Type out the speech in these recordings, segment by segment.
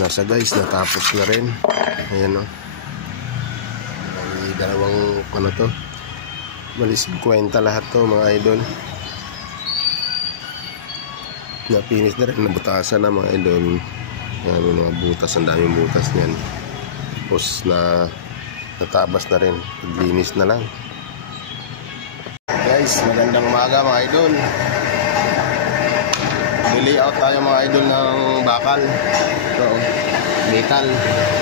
na siya guys, natapos na rin. Ayan o. May dalawang ano to, bali 50 lahat to mga idol. Na-finish na rin, nabutasan na mga idol. Ayan, may mga butas, ang daming butas niyan. Tapos natabas na rin, linis na lang. Guys, magandang umaga mga idol. Layout tayo mga idol ng bakal. Ito, metal,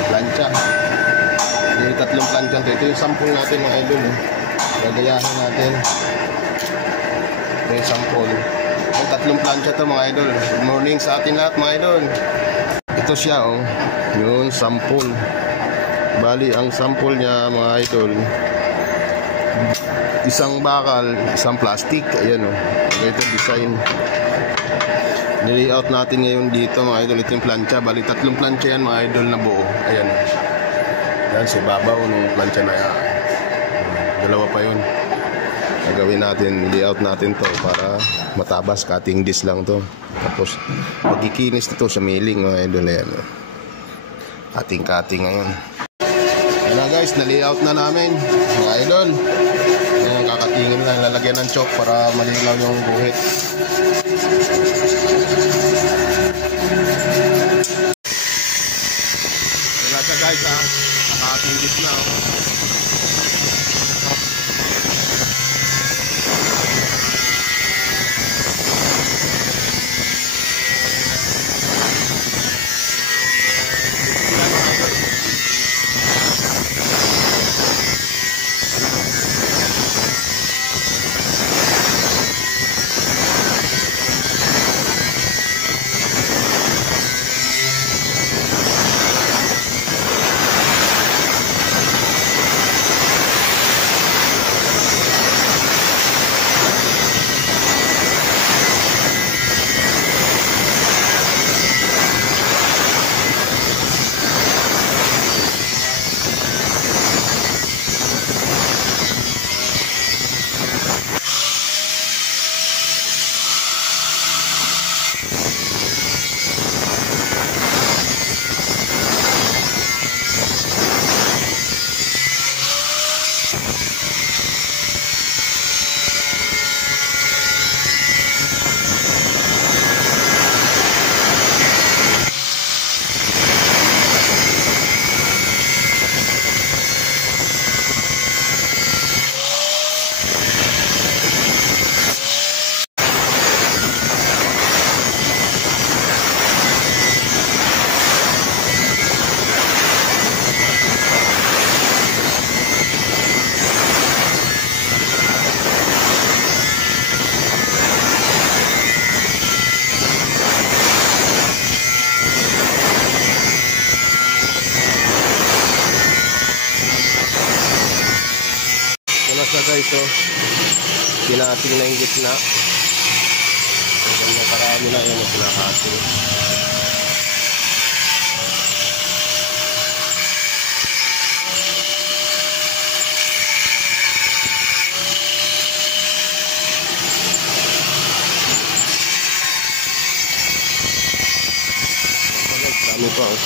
plancha. Yung tatlong plancha. Ito yung sample natin mga idol. Gagayahin natin. Ito yung sample. Yung tatlong plancha to mga idol. Good morning sa atin lahat mga idol. Ito siya oh. Yung sample. Bali ang sample niya mga idol, isang bakal, isang plastic. Ayan oh. Ito design. Nilayout natin ngayon dito mga idol. Ito yung plancha. Bali tatlong plancha yan mga idol na buo. Ayan. Yan sa babaw ng plancha na yan. Dalawa pa yun. Gagawin natin, layout natin to para matabas. Cutting disc lang to. Tapos pagkikinis nito sa milling mga idol. Ayan. Cutting ngayon. Ayan na guys, na-layout na namin mga idol. Ayan, kakatingin lang. Lalagyan ng chalk para malinaw yung guhit. Wala siya guys ha, nakatingit na oh. Guys oh, pinating na yung gitna. Maganda karami na yun, pinakating. Dami pa oh.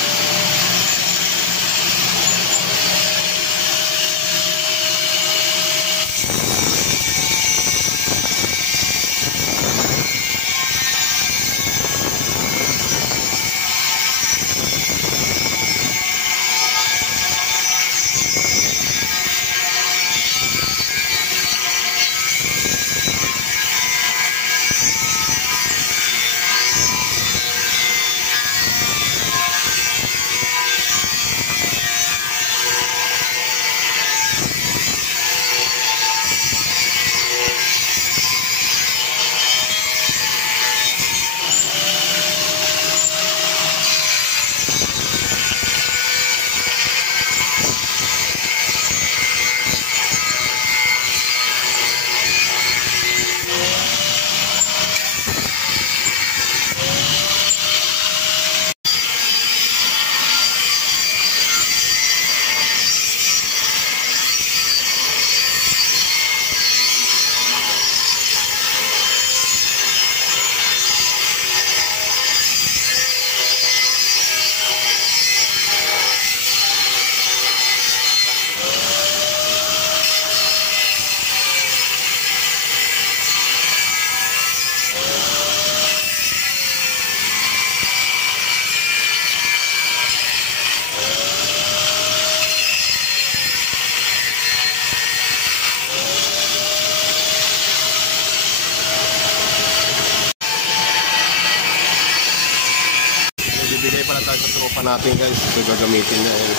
pala tayo sa tropa natin guys. Ito gagamitin niya yung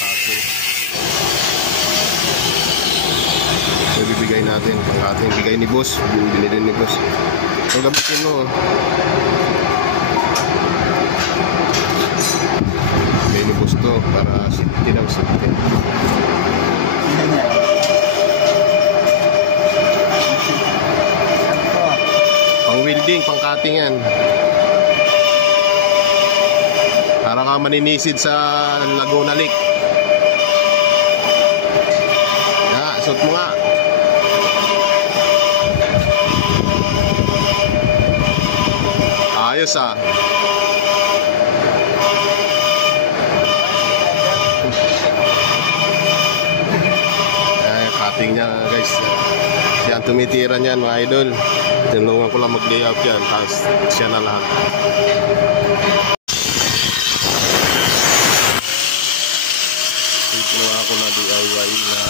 pangkating. Ito bibigay natin pangkating. Bigay ni boss. Binili ni boss. Ito gamitin mo. Bigay ni boss to para safety daw safety. Pang welding, pang cutting yan. Para ka maninisid sa Laguna Lake. Suot mo nga. Ayos ah. Cutting niya guys. Yan tumitira niyan mga idol. Tinulungan ko lang mag-layout yan. Tapos siya na lahat. Ginawa ko na DIY na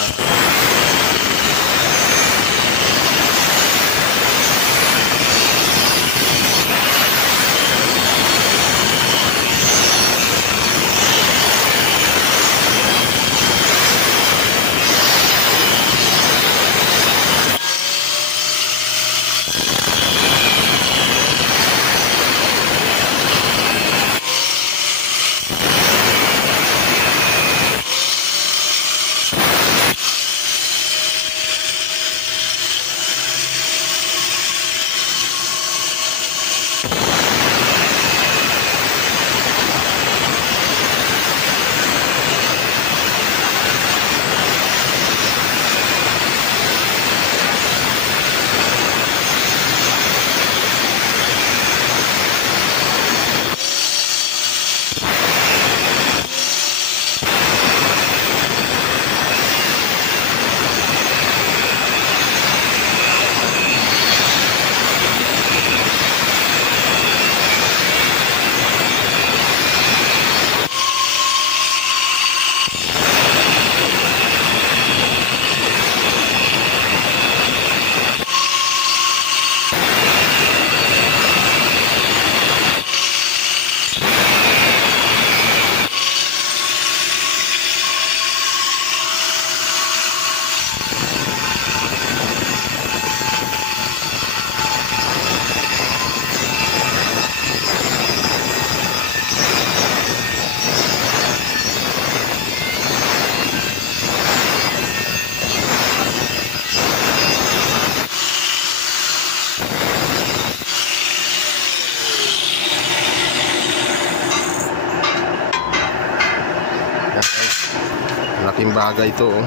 malaking bagay ito oh.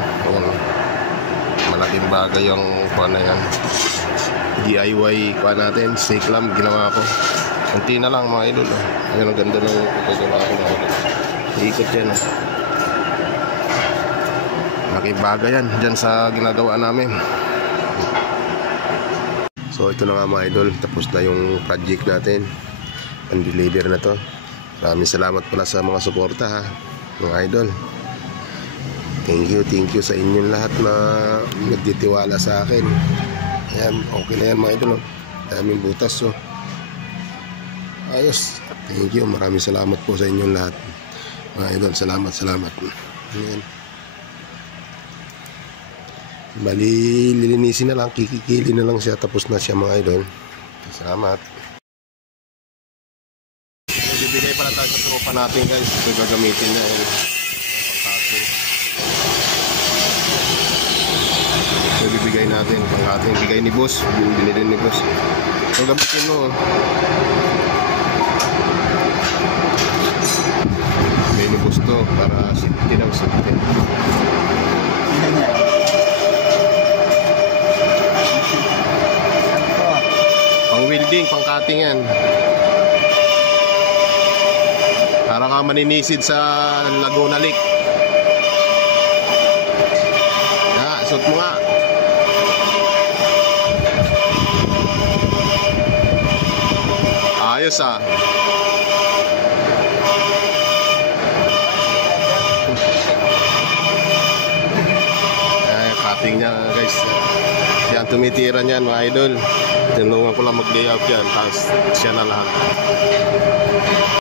Malaking bagay yung kuha na yan. DIY kuha natin. Snake lamp ginawa ko. Kunti na lang mga idol oh. Ayan ang ganda ng pagkagawa ko mga idol. Iikot yan oh. Malaking bagay yan dyan sa ginagawa namin. So ito na nga mga idol. Tapos na yung project natin. Pan-deliver na to. Maraming salamat pala sa mga suporta ha mga idol. Thank you sa inyong lahat na nagtitiwala sa akin. Ayan, okay na yan mga idol. Daming butas so. Ayos. Thank you. Maraming salamat po sa inyong lahat. Mga idol, salamat. Ayan. Bali, lilinisin na lang. Kikikili na lang siya. Tapos na siya mga idol. Salamat. Bibigay pala tayo sa tropa natin guys. Ito gagamitin niya yung pangkating. Ito bibigay natin pangkating. Bigay ni boss. Binili ni boss. Ito gamitin mo. Bigay ni boss to para safety daw safety. Pang welding, pang cutting yan. Para ka maninisid sa Laguna Lake. Suot mo nga. Ayos ah. Cutting niya guys. Yan tumitira niyan mga idol. Tinulungan ko lang mag-layout yan. Tapos siya na lahat.